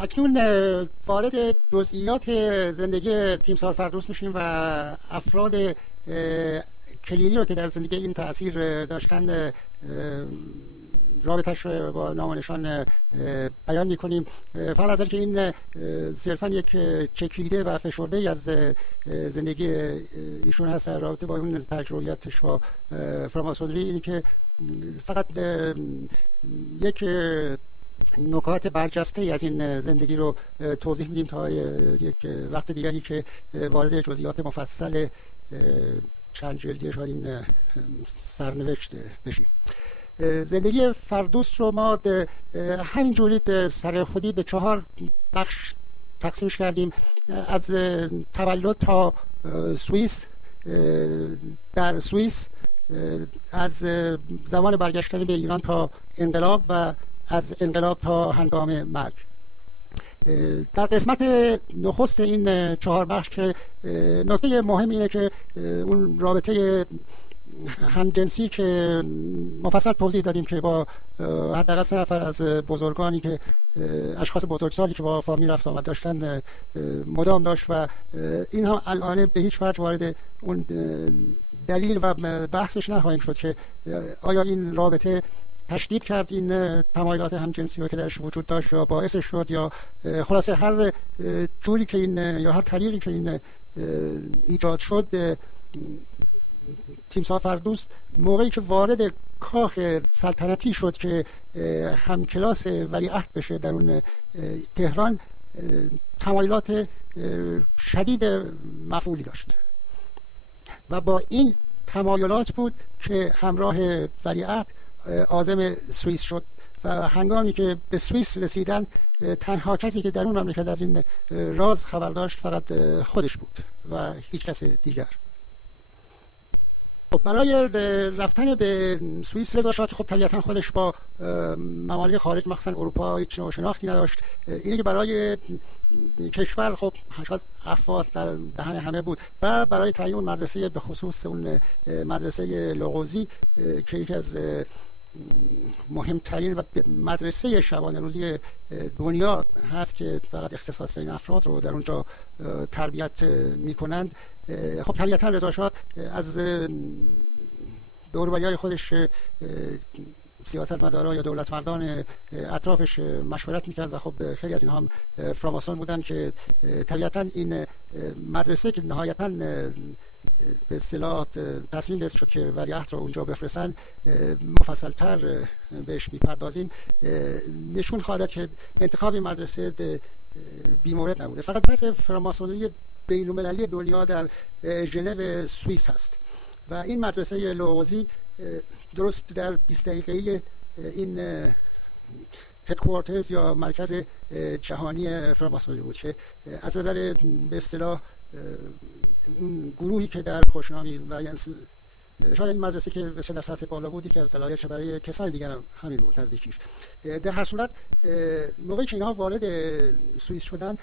اکنون وارد جزئیات زندگی تیمسار فردوس میشیم و افراد کلیدی رو که در زندگی این تأثیر داشتن رابطش رو با نام و نشان بیان میکنیم. فقط از اینکه این صرفا یک چکیده و فشرده از زندگی ایشون هست در رابطه با اون تجربیاتش با فراماسونری، اینی که فقط یک نکات برجسته از این زندگی رو توضیح میدیم تا یک وقت دیگری که وارد جزئیات مفصل چند جلدی شاید این سرنوشت بشیم. زندگی فردوس رو ما همینجوری سر خودی به 4 بخش تقسیمش کردیم. از تولد تا سوئیس، در سوئیس، از زمان برگشتن به ایران تا انقلاب و از انقلاب تا هنگام مرگ. در قسمت نخست این 4 بخش که نکته مهم اینه که اون رابطه همجنسی که مفصل توضیح دادیم که با حداقل 3 نفر از بزرگانی که اشخاص بزرگسالی که با فامیل رفت آمد داشتن مدام داشت و این هم الان به هیچ وجه وارد اون دلیل و بحثش نخواهیم شد که آیا این رابطه تشدید کرد این تمایلات همجنسی رو که درش وجود داشت یا باعثش شد، یا خلاصه هر جوری که این یا هر طریقی که این ایجاد شد، تیمسار فردوس موقعی که وارد کاخ سلطنتی شد که همکلاس ولیعهد بشه در اون تهران، تمایلات شدید مفعولی داشت و با این تمایلات بود که همراه ولیعهد عازم سوئیس شد و هنگامی که به سوئیس رسیدن تنها کسی که در اون مملکت از این راز خبر داشت فقط خودش بود و هیچ کس دیگر. برای رفتن به سوئیس رضا شاه که خب طبیعتا خودش با ممالک خارج مخصوصا اروپا هیچ نوع شناختی نداشت، اینه که برای کشور خب شاید افواه در دهن همه بود و برای تعیین اون مدرسه، به خصوص اون مدرسه لغوزی که یکی از مهمترین و مدرسه شبانه روزی دنیا هست که فقط اختصاص این افراد رو در اونجا تربیت میکنند، خب طبیعتا رضا شاه از دوروبریای خودش سیاستمدارا یا دولتمردان اطرافش مشورت میکرد و خب خیلی از اینها هم فراماسون بودن که طبیعتا این مدرسه که نهایتا به اصطلاح تصمیم گرفت شد که ولیعهد رو اونجا بفرستن، مفصل‌تر بهش میپردازیم، نشون خواهد که انتخاب این مدرسه بی‌مورد نبوده. فقط بحث فراماسونری بین‌المللی دنیا در ژنو سوئیس هست و این مدرسه لغوزی درست در 20 دقیقه‌ای این هدکوارترز یا مرکز جهانی فراماسونری بود که از نظر به اصطلاح اون گروهی که در خوشنامی و شاید این مدرسه که به در سطح بالا بودی که از دلایلش برای کسان دیگر هم همین بود نزدیکیش. در هر صورت موقعی که اینها وارد سوئیس شدن،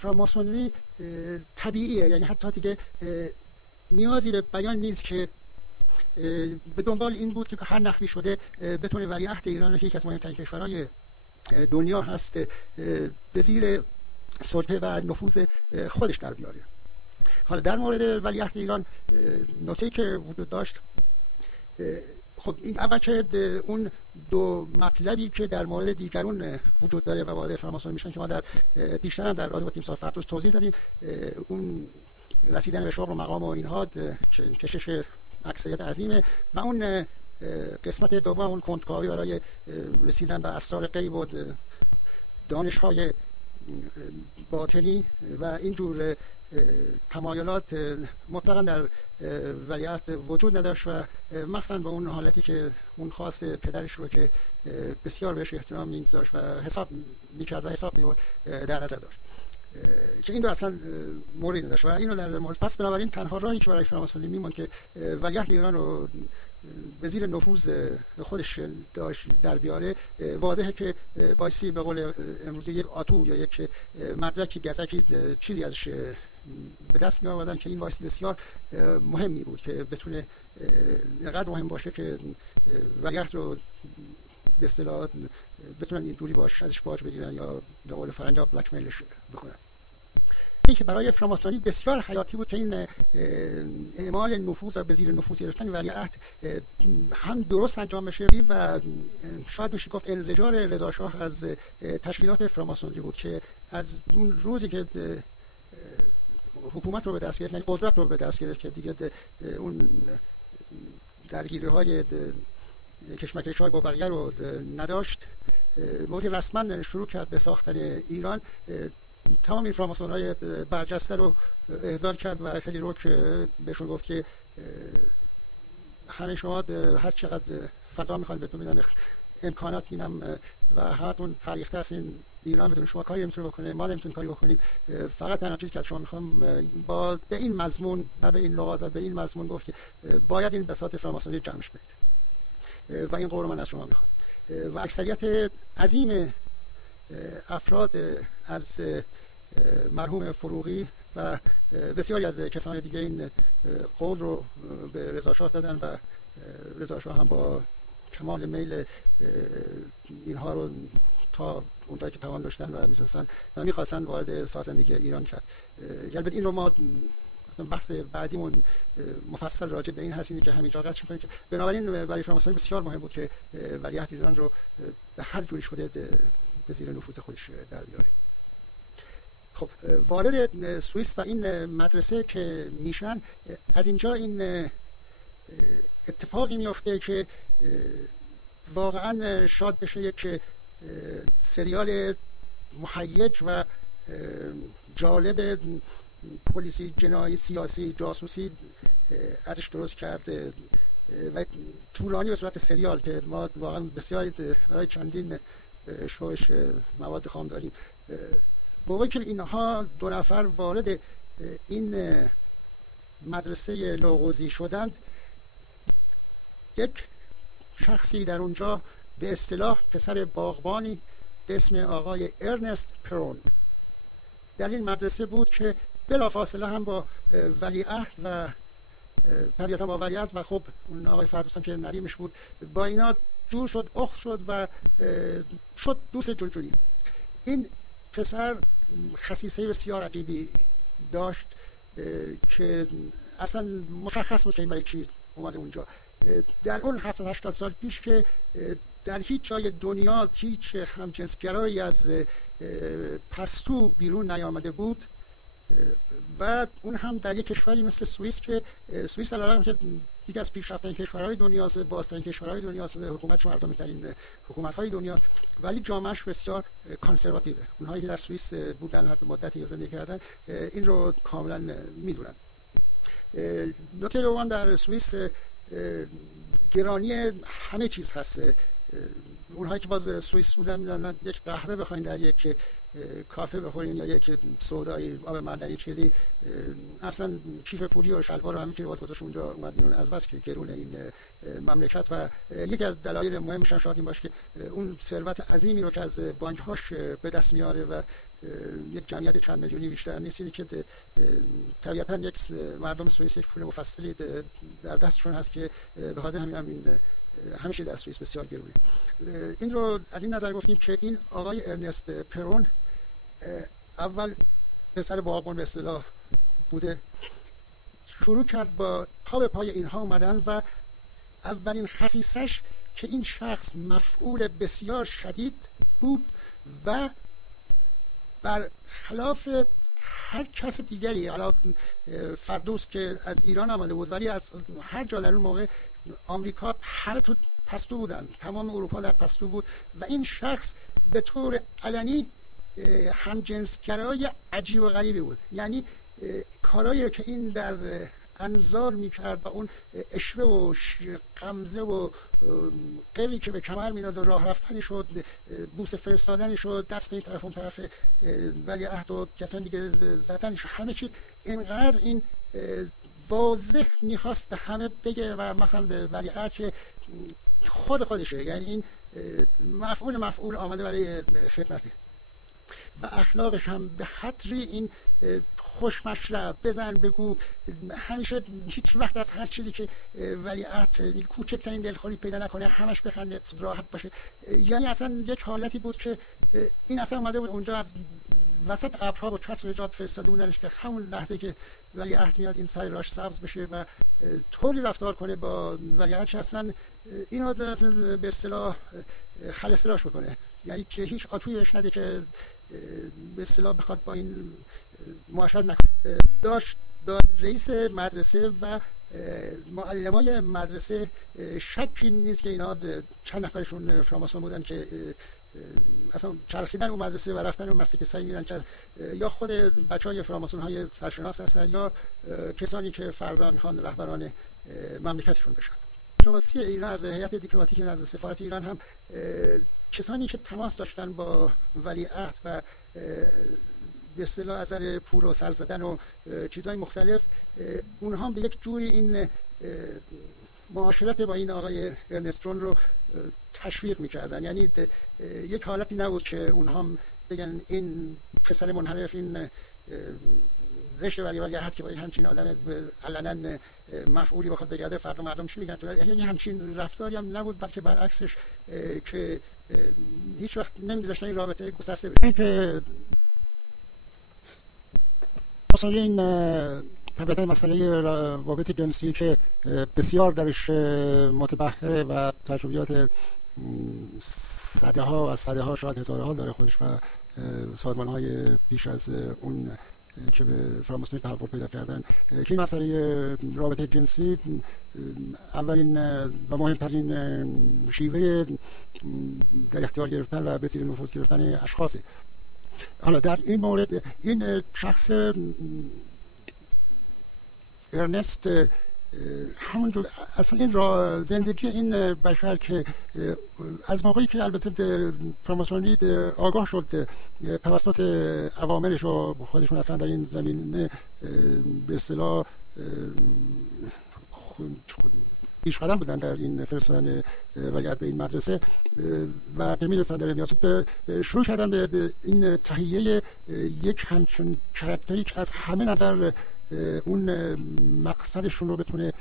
فراماسونری طبیعیه، یعنی حتی دیگه نیازی به بیان نیست که به دنبال این بود که هر نحوی شده بتونه ولیعهد ایران که یکی از مهمترین کشورهای دنیا هست به زیر سلطه و نفوذ خودش در بیاره. حالا در مورد ولیعهد ایران نکته‌ای که وجود داشت، خب این اول که اون 2 مطلبی که در مورد دیگرون وجود داره و وارد فراماسونری میشن که ما در بیشتر هم در رابطه با تیمسار فردوس توضیح دادیم، اون رسیدن به شغل و مقام و اینها کشش اکثریت عظیمه و اون قسمت دوم اون کنجکاوی برای رسیدن به اسرار غیب و دانش‌های باطنی و اینجور تمایلات مطلقاً در ولیعهد وجود نداشت و مخصوصاً به اون حالتی که اون خواست پدرش رو که بسیار بهش احترام می‌گذاشت و حساب می‌کرد و حساب می‌برد در نظر داشت که این دو اصلا موردی نداشت و اینو در مورد. پس بنابراین تنها راهی که برای فراماسونری میموند که ولیعهد ایران رو به زیر نفوذ خودش داشت در بیاره، واضحه که بایستی به قول امروزی یک آتو یا یک مدرکی گزکی چیزی ازش به دست می آوردن که این بایستی بسیار مهمی بود که بتونه قدر مهم باشه که ولیعهد رو به اصطلاح بتونن اینجوری ازش باج بگیرن یا به قول فرنگا بلک میلش بکنن. این که برای فراماسونی بسیار حیاتی بود که این اعمال نفوذ و به زیر نفوذ گرفتن ولیعهد هم درست انجام بشه و شاید میشه گفت انزجار رضا شاه از تشکیلات فراماسونی بود که از اون روزی که حکومت رو به دست گرفت، یعنی قدرت رو به دست گرفت که دیگه اون درگیری‌های کشمکش‌های با بقیه رو نداشت، موقعی رسما شروع کرد به ساختن ایران، تمام این فراماسون‌های برجسته رو احضار کرد و خیلی رک بهشون گفت که همه شما هر چقدر فضا میخواید بهتون میدم، امکانات میدم و همتون فریخته هستین، ایران بدون شما کاری نمیتونه بکنه، ما نمیتونیم کاری بکنیم، فقط تنها چیزی که از شما میخوام به این مضمون و به این لغات و به این مضمون گفت که باید این بساط فراماسونی جمعش کنید و این قول من از شما میخوام. و اکثریت عظیم افراد از مرحوم فروغی و بسیاری از کسان دیگه این قول رو به رضا شاه دادن و رضا شاه هم با کمال میل اینها رو تا اونجایی که توان داشتن و می‌تونستن و می‌خواستن وارد سازندگی ایران کرد. البته این رو ما اصلا بحث بعدیمون مفصل راجع به این هست که همینجا رد می‌کنیم که بنابراین برای فراماسونی بسیار مهم بود که ولیعهد ایران رو به هر جوری شده به زیر نفوذ خودش در بیاره. خب وارد سوئیس و این مدرسه که میشن، از اینجا این اتفاقی میفته که واقعا شاید بشه یک سریال مهیج و جالب پلیسی، جنایی، سیاسی، جاسوسی ازش درست کرده و طولانی به صورت سریال که ما واقعا بسیاری برای چندین شوش مواد خام داریم. موقعی که اینها دو نفر وارد این مدرسه لوغوزی شدند، یک شخصی در اونجا به اصطلاح پسر باغبانی به اسم آقای ارنست پرون در این مدرسه بود که بلافاصله هم با ولیعهد و طبیعتا با ولیعهد و خب اون آقای فردوس هم که ندیمش بود، با اینا جور شد، اخت شد و شد دوست جونجونی. این پسر خصیصه بسیار عجیبی داشت که اصلا مشخص بود که این برای چی اومده اونجا. در اون 70-80 سال پیش که در هیچ جای دنیا هیچ همجنسگرایی از پستو بیرون نیامده بود و اون هم در یک کشوری مثل سوئیس که سوئیس علاوه که یکی از پیشرفته‌ترین کشورهای دنیاست، بازترین کشورهای دنیاست، حکومتش مردمی‌ترین حکومت‌های دنیاست، ولی جامعه‌اش بسیار کانسرواتیوه. اونهایی که در سوئیس بودن حتی مدتی زندگی کردن این رو کاملا میدونن. نکته دوم، در سوئیس گرانی همه چیز هست. اونهایی که باز سوئیس بودن میدونن یک قهوه بخواین در یک کافه بخورین یا یک سودای آب معدنی چیزی، اصلا کیف پولی و شلوار و همین چیز واسه اونجا اومد بیرون، از بس که گرون این مملکت. و یکی از دلایل مهمش هم شاید این باشه که اون ثروت عظیمی رو که از بانک‌هاش به دست میاره و یک جمعیت چند میلیونی بیشتر نیست، اینی که طبیعتاً یک مردم سوئیس یک پول مفصلی در دستشون هست که به خاطر همین همیشه در سوئیس بسیار گرونه. این رو از این نظر گفتیم که این آقای ارنست پرون اول پسر باغبان به اصطلاح بوده، شروع کرد با پا به پای اینها اومدن و اولین خصیصش که این شخص مفعول بسیار شدید بود و بر خلاف هر کس دیگری، حالا فردوس که از ایران آمده بود ولی از هر جا در اون موقع آمریکا همه تو پستو بودن، تمام اروپا در پستو بود و این شخص به طور علنی همجنسگرای عجیب و غریبی بود. یعنی کارایی که این در انظار میکرد و اون اشوه و غمزه و قلی که به کمر میداد و راه رفتنی شد، بوسه فرستادنی شد، دست به این طرف اون طرف ولیعهد و کسان دیگه زدنی شد، همه چیز اینقدر این واضح میخواست به همه بگه و مثلا به ولیعهد که خودشه، یعنی این مفعول آمده برای خدمته. و اخلاقش هم به حدری این خوشمشرب بزن بگو، همیشه هیچ وقت از هر چیزی که ولیعهد کوچکترین دلخوری پیدا نکنه همش بخنده، راحت باشه. یعنی اصلا یک حالتی بود که این اصلا اومده بود اونجا از وسط ابرها با چتر نجات فرستاده بودنش که همون لحظه که ولیعهد میاد این سر راش سبز بشه و طوری رفتار کنه با ولیعهد که اصلا اینو به اصطلاح خلصلاش بکنه، یعنی که هیچ آتویی بهش نده که به اصطلاح بخواد با این معاشرت نکنه. داشت رئیس مدرسه و معلمای مدرسه شکی نیست که اینا چند نفرشون فراماسون بودن که اصلا چرخیدن اون مدرسه و رفتن اون مدرسه که سعی میرن که یا خود بچهای فراماسون های سرشناس هستن یا کسانی که فردا میخوان رهبران مملکتشون بشن. دیپلماسی ایران از هیئت دیپلماتیک از سفارت ایران هم کسانی که تماس داشتن با ولیعهد و به اصطلاح از نظر پول و سر زدن و چیزهای مختلف، اونها به یک جوری این معاشرت با این آقای ارنستون رو تشویق میکردن. یعنی یک حالتی نبود که اونها بگن این پسر منحرف، این زشت ولیعهد که با همچین آدم علنا مفعولی بخواد بگرده فردا مردم چی میگن. یعنی همچین رفتاری هم نبود، بلکه برعکسش که هیچ وقت نمیذاشتن این رابطه گسسته بشه. که مسئله این طبیعتا مسئله روابط جنسی که بسیار درش متبحره و تجربیات صده ها و صده ها شاید هزارها داره خودش و سازمان های پیش از اون که به فراماسونی تحول پیدا کردن، که این مسئله رابطه جنسی اولین و مهمترین شیوه در اختیار گرفتن و به زیر نفوذ گرفتن اشخاصه. حالا در این مورد این شخص ارنست همونجور اصلا این زندگی این بشر که از موقعی که البته فراماسونی آگاه شد توسط عواملش و خودشون اصلا در این زمینه به اصطلاح پیش قدم بودن در این فرستادن ولیعهد به این مدرسه و که میرسن در ریاست شروع کردن به این تهیه یک همچون کاراکتری که از همه نظر اون مقصدشون رو بتونه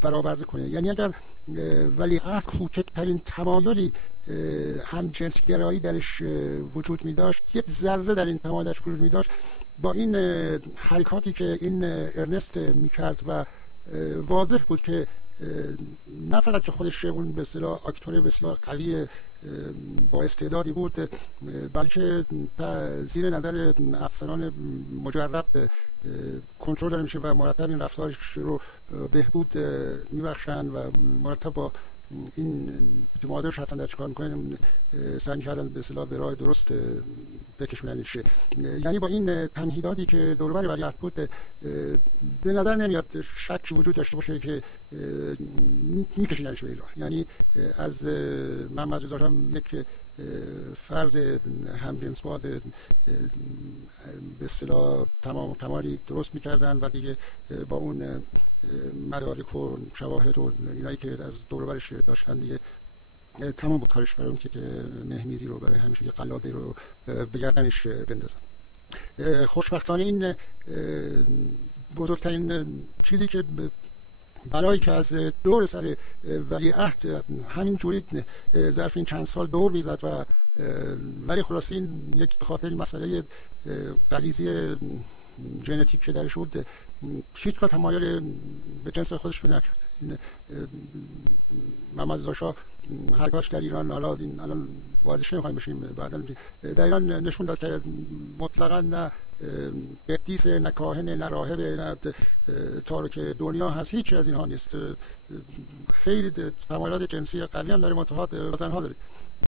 برآورده کنه. یعنی اگر ولیعهد کوچکترین تمایلی هم جنسگرایی درش وجود می داشت، یک ذره در این تمایلش وجود می داشت، با این حرکاتی که این ارنست می کرد و واضح بود که نه فقط که خودش اون به اصطلاح اکتور بسیار قوی با استعدادی بود، بلکه زیر نظر افسران مجرب کنترل داره میشه و مرتب این رفتارش رو بهبود میبخشن و مرتب با این مواظبش هستن در چیکار میکنن، سعی کردن به اصطلاح به راه درست بکشوننش. یعنی با این تمهیداتی که دور و بر ولیعهد بود به نظر نمیاد شکی وجود داشته باشه که میکشیدنش به ایران. یعنی از محمد رضا هم یک فرد همجنسباز به اصطلاح تمام و کمالی درست میکردن و دیگه با اون مدارک و شواهد و اینایی که از دور و برش داشتن دیگه تمام بود کارش برای اون که مهمیزی رو برای همیشه یه قلاده رو به گردنش بندازن. خوشبختانه این بزرگترین چیزی که بلایی که از دور سر ولیعهد همین جوری ظرف این چند سال دور میزد و ولی خلاصه این یک بخاطر مسئله غریزی ژنتیک که درش بود هیچ کار تمایل به جنس خودش پیدا نکرد. محمد رضا شاه حرکاش در ایران، حالا الان واردش نمیخوایم بشیم، بعدا در ایران نشون داد که مطلقا نه قدیس، نه کاهن، نه راهب، نه تارک دنیا هست، هیچ از اینها نیست. خیلی تمایلات جنسی قوی هم داره، متحد زنها داره.